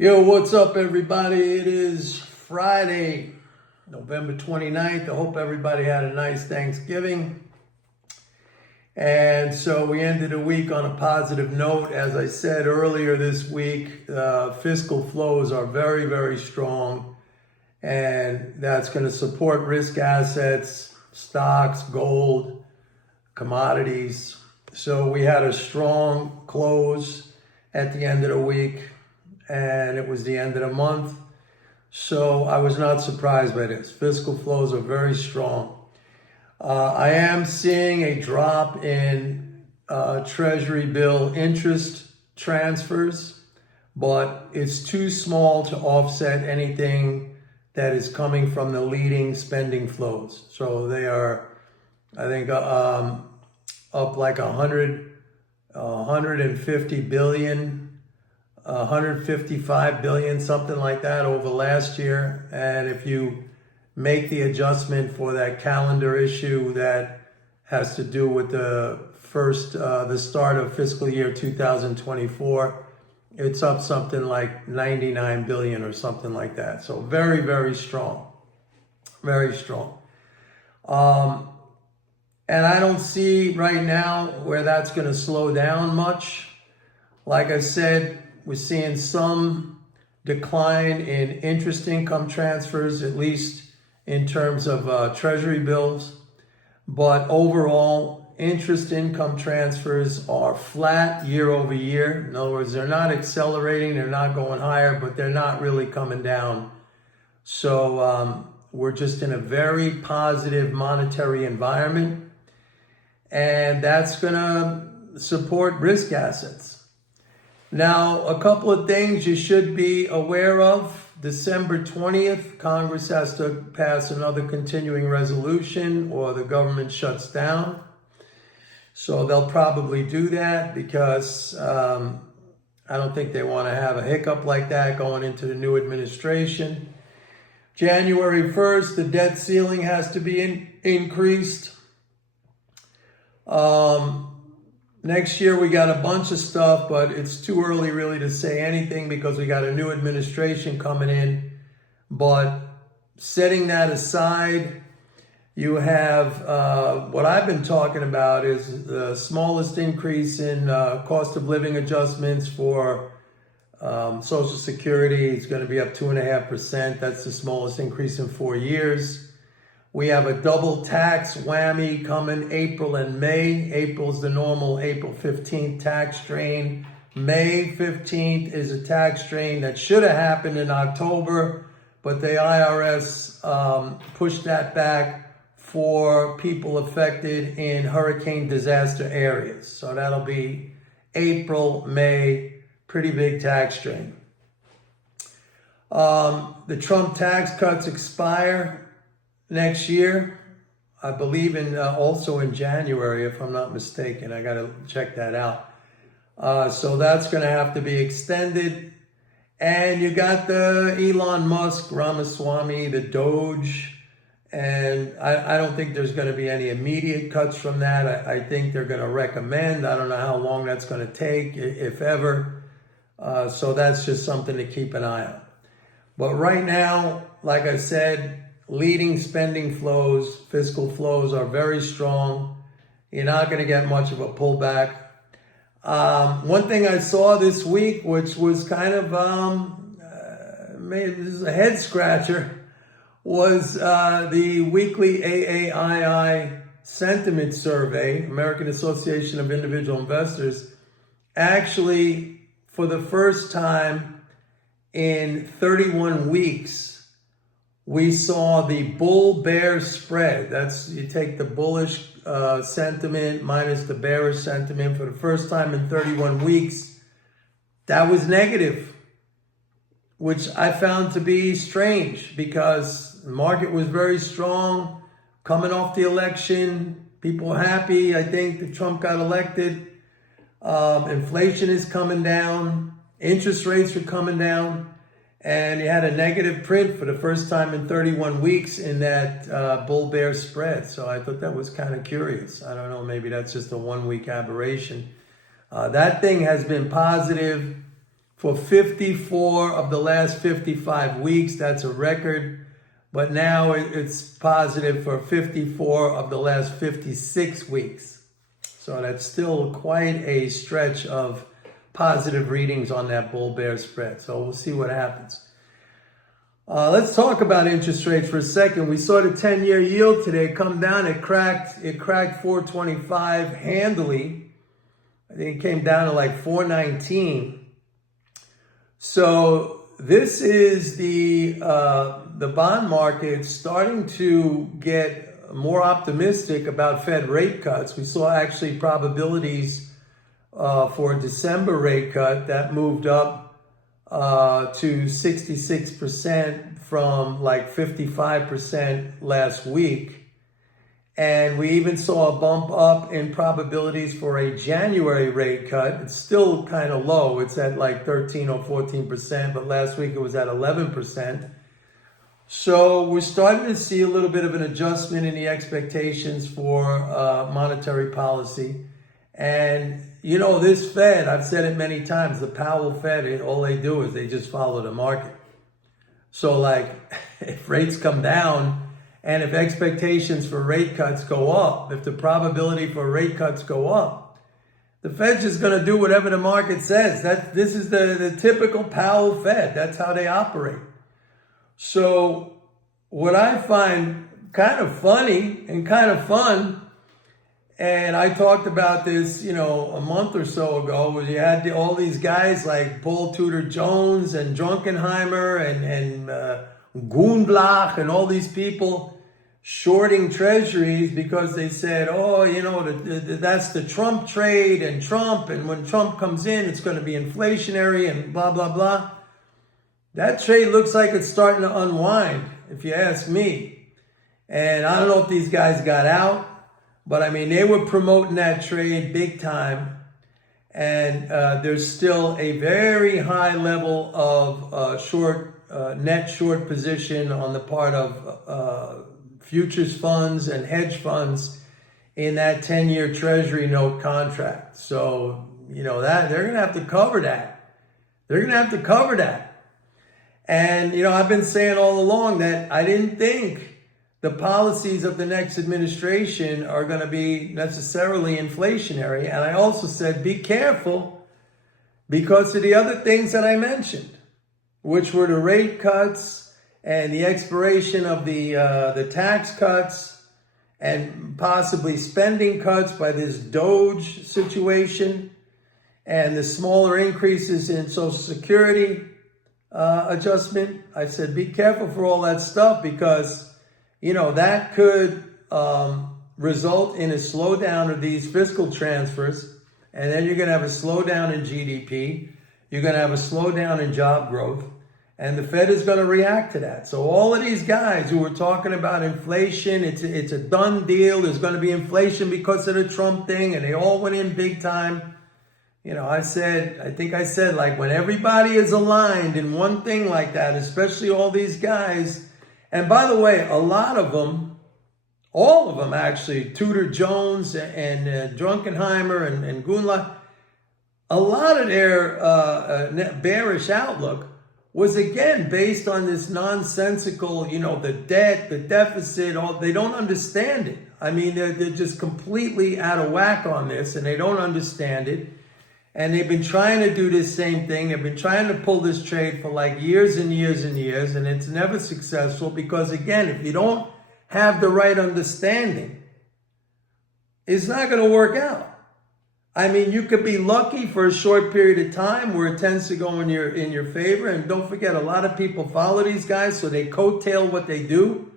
Yo, what's up, everybody? It is Friday, November 29th. I hope everybody had a nice Thanksgiving. And so we ended the week on a positive note. As I said earlier this week, fiscal flows are very, very strong. And that's going to support risk assets, stocks, gold, commodities. So we had a strong close at the end of the week. And it was the end of the month. So I was not surprised by this. Fiscal flows are very strong. I am seeing a drop in Treasury bill interest transfers, but it's too small to offset anything that is coming from the leading spending flows. So they are, I think, up like 150 billion. 155 billion, something like that over last year. And if you make the adjustment for that calendar issue that has to do with the start of fiscal year 2024, it's up something like 99 billion or something like that. So very, very strong, very strong. And I don't see right now where that's going to slow down much. Like I said, we're seeing some decline in interest income transfers, at least in terms of Treasury bills. But overall, interest income transfers are flat year over year. In other words, they're not accelerating, they're not going higher, but they're not really coming down. So we're just in a very positive monetary environment, and that's going to support risk assets. Now, a couple of things you should be aware of. December 20th, Congress has to pass another continuing resolution or the government shuts down. So they'll probably do that because I don't think they want to have a hiccup like that going into the new administration. January 1st, the debt ceiling has to be increased. Next year, we got a bunch of stuff, but it's too early really to say anything because we got a new administration coming in. But setting that aside, you have what I've been talking about is the smallest increase in cost of living adjustments for Social Security. It's going to be up 2.5%. That's the smallest increase in 4 years. We have a double tax whammy coming April and May. April's the normal April 15th tax strain. May 15th is a tax strain that should have happened in October, but the IRS pushed that back for people affected in hurricane disaster areas. So that'll be April, May, pretty big tax strain. The Trump tax cuts expire next year, I believe also in January, if I'm not mistaken. I got to check that out. So that's going to have to be extended. And you got the Elon Musk, Ramaswamy, the Doge. And I don't think there's going to be any immediate cuts from that. I think they're going to recommend. I don't know how long that's going to take, if ever. So that's just something to keep an eye on. But right now, like I said, leading spending flows, fiscal flows are very strong. You're not going to get much of a pullback. One thing I saw this week, which was kind of maybe this is a head scratcher, was the weekly AAII sentiment survey, American Association of Individual Investors, actually for the first time in 31 weeks, we saw the bull-bear spread. That's, you take the bullish sentiment minus the bearish sentiment for the first time in 31 weeks. That was negative, which I found to be strange because the market was very strong coming off the election. People were happy. I think that Trump got elected. Inflation is coming down. Interest rates are coming down. And you had a negative print for the first time in 31 weeks in that bull-bear spread. So I thought that was kind of curious. I don't know, maybe that's just a one-week aberration. That thing has been positive for 54 of the last 55 weeks. That's a record. But now it's positive for 54 of the last 56 weeks. So that's still quite a stretch of positive readings on that bull-bear spread. So we'll see what happens. Let's talk about interest rates for a second. We saw the 10-year yield today come down. It cracked 425 handily. I think it came down to like 419. So this is the bond market starting to get more optimistic about Fed rate cuts. We saw actually probabilities for a December rate cut that moved up to 66% from like 55% last week. And we even saw a bump up in probabilities for a January rate cut. It's still kind of low. It's at like 13 or 14%, but last week it was at 11%. So we're starting to see a little bit of an adjustment in the expectations for monetary policy. And you know, this Fed, I've said it many times, the Powell Fed, all they do is they just follow the market. So like if rates come down and if expectations for rate cuts go up, if the probability for rate cuts go up, the Fed's just going to do whatever the market says. This is the typical Powell Fed. That's how they operate. So what I find kind of funny and kind of fun, and I talked about this, you know, a month or so ago, where you had all these guys like Paul Tudor Jones and Drunkenheimer and Guuundddlaaach and all these people shorting treasuries because they said, oh, you know, that's the Trump trade and when Trump comes in, it's going to be inflationary and blah, blah, blah. That trade looks like it's starting to unwind, if you ask me. And I don't know if these guys got out, but I mean, they were promoting that trade big time. And there's still a very high level of net short position on the part of futures funds and hedge funds in that 10-year Treasury note contract. So, you know, that they're going to have to cover that. They're going to have to cover that. And, you know, I've been saying all along that I didn't think the policies of the next administration are going to be necessarily inflationary. And I also said, be careful because of the other things that I mentioned, which were the rate cuts and the expiration of the tax cuts and possibly spending cuts by this Doge situation and the smaller increases in Social Security adjustment. I said, be careful for all that stuff because, you know, that could result in a slowdown of these fiscal transfers. And then you're going to have a slowdown in GDP. You're going to have a slowdown in job growth. And the Fed is going to react to that. So all of these guys who were talking about inflation, it's a done deal. There's going to be inflation because of the Trump thing. And they all went in big time. You know, I think I said, like, when everybody is aligned in one thing like that, especially all these guys. And by the way, a lot of them, all of them actually, Tudor Jones and Drunkenheimer and Guuundddlaaach, a lot of their bearish outlook was again based on this nonsensical, you know, the debt, the deficit, they don't understand it. I mean, they're just completely out of whack on this and they don't understand it. And they've been trying to do this same thing. They've been trying to pull this trade for like years and years and years, and it's never successful because, again, if you don't have the right understanding, it's not going to work out. I mean, you could be lucky for a short period of time where it tends to go in your favor. And don't forget, a lot of people follow these guys, so they coattail what they do.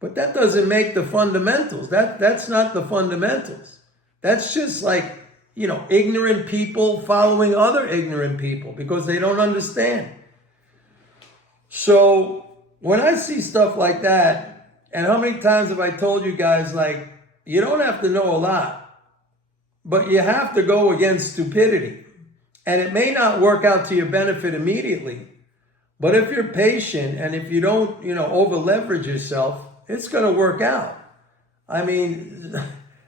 But that doesn't make the fundamentals. That's not the fundamentals. That's just like, you know, ignorant people following other ignorant people because they don't understand. So when I see stuff like that, and how many times have I told you guys, like, you don't have to know a lot, but you have to go against stupidity. And it may not work out to your benefit immediately, but if you're patient and if you don't, you know, over leverage yourself, it's going to work out. I mean,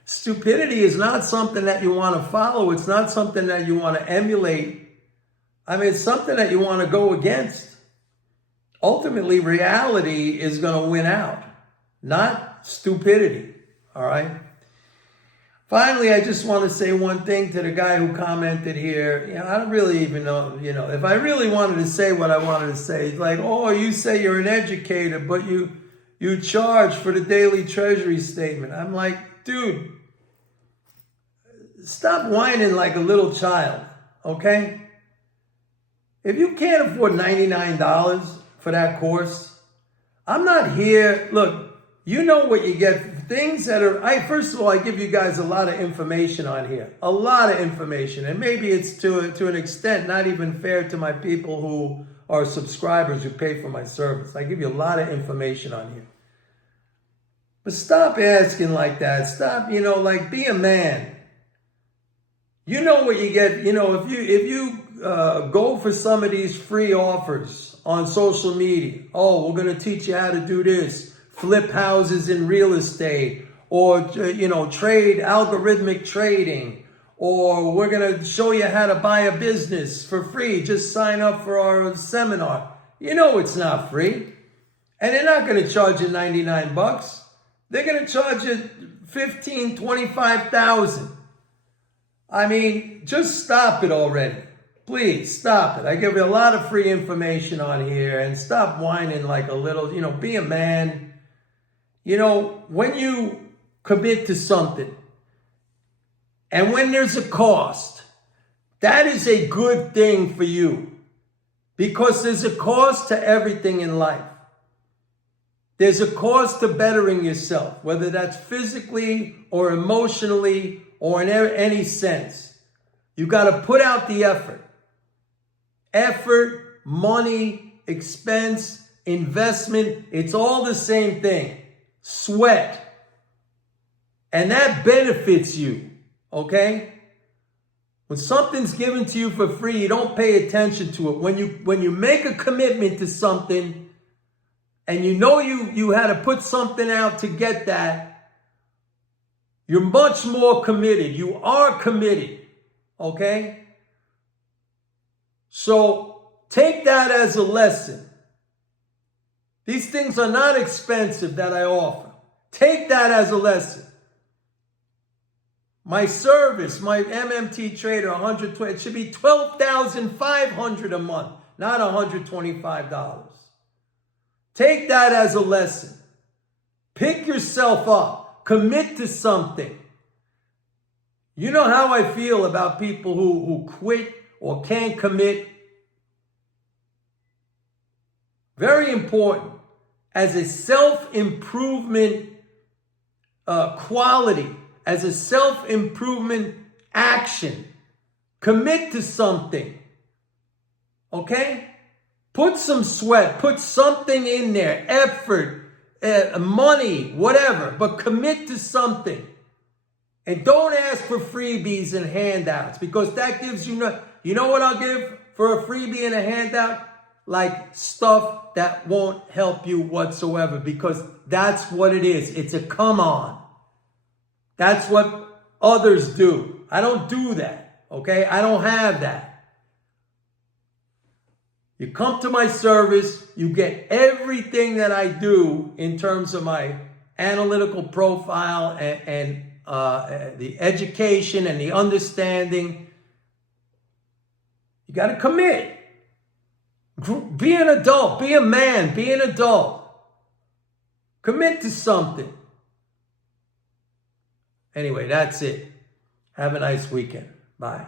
stupidity is not something that you want to follow. It's not something that you want to emulate I mean, it's something that you want to go against. Ultimately, reality is going to win out, not stupidity. All right. Finally, I just want to say one thing to the guy who commented here. I don't really even know, if I really wanted to say what I wanted to say, it's like, oh, you say you're an educator, but you charge for the daily Treasury statement. I'm like, dude, stop whining like a little child, okay? If you can't afford $99 for that course, I'm not here. Look, you know what you get. Things that are, first of all, I give you guys a lot of information on here. A lot of information. And maybe it's to an extent not even fair to my people who are subscribers who pay for my service. I give you a lot of information on here. But stop asking like that. Stop, be a man. You know what you get. If you go for some of these free offers on social media. Oh, we're going to teach you how to do this. Flip houses in real estate, or, trade, algorithmic trading, or we're going to show you how to buy a business for free. Just sign up for our seminar. It's not free. And they're not going to charge you $99. They're going to charge you $15,000, $25,000. I mean, just stop it already. Please stop it. I give you a lot of free information on here, and stop whining like a little, be a man. When you commit to something and when there's a cost, that is a good thing for you, because there's a cost to everything in life. There's a cost to bettering yourself, whether that's physically or emotionally or in any sense. You got to put out the effort. Effort, money, expense, investment, it's all the same thing. Sweat. And that benefits you, okay? When something's given to you for free, you don't pay attention to it. When you make a commitment to something and you had to put something out to get that, you're much more committed. You are committed, okay? So take that as a lesson. These things are not expensive that I offer. Take that as a lesson. My service, my MMT Trader 120, it should be $12,500 a month, not $125. Take that as a lesson. Pick yourself up. Commit to something. You know how I feel about people who quit or can't commit. Very important. As a self-improvement quality, as a self-improvement action, commit to something. Okay? Put some sweat, put something in there, effort, money, whatever, but commit to something. And don't ask for freebies and handouts, because that gives you what I'll give for a freebie and a handout? Like stuff that won't help you whatsoever, because that's what it is. It's a come on. That's what others do. I don't do that, okay? I don't have that. You come to my service, you get everything that I do in terms of my analytical profile and the education and the understanding. You got to commit. Be an adult. Be a man. Be an adult. Commit to something. Anyway, that's it. Have a nice weekend. Bye.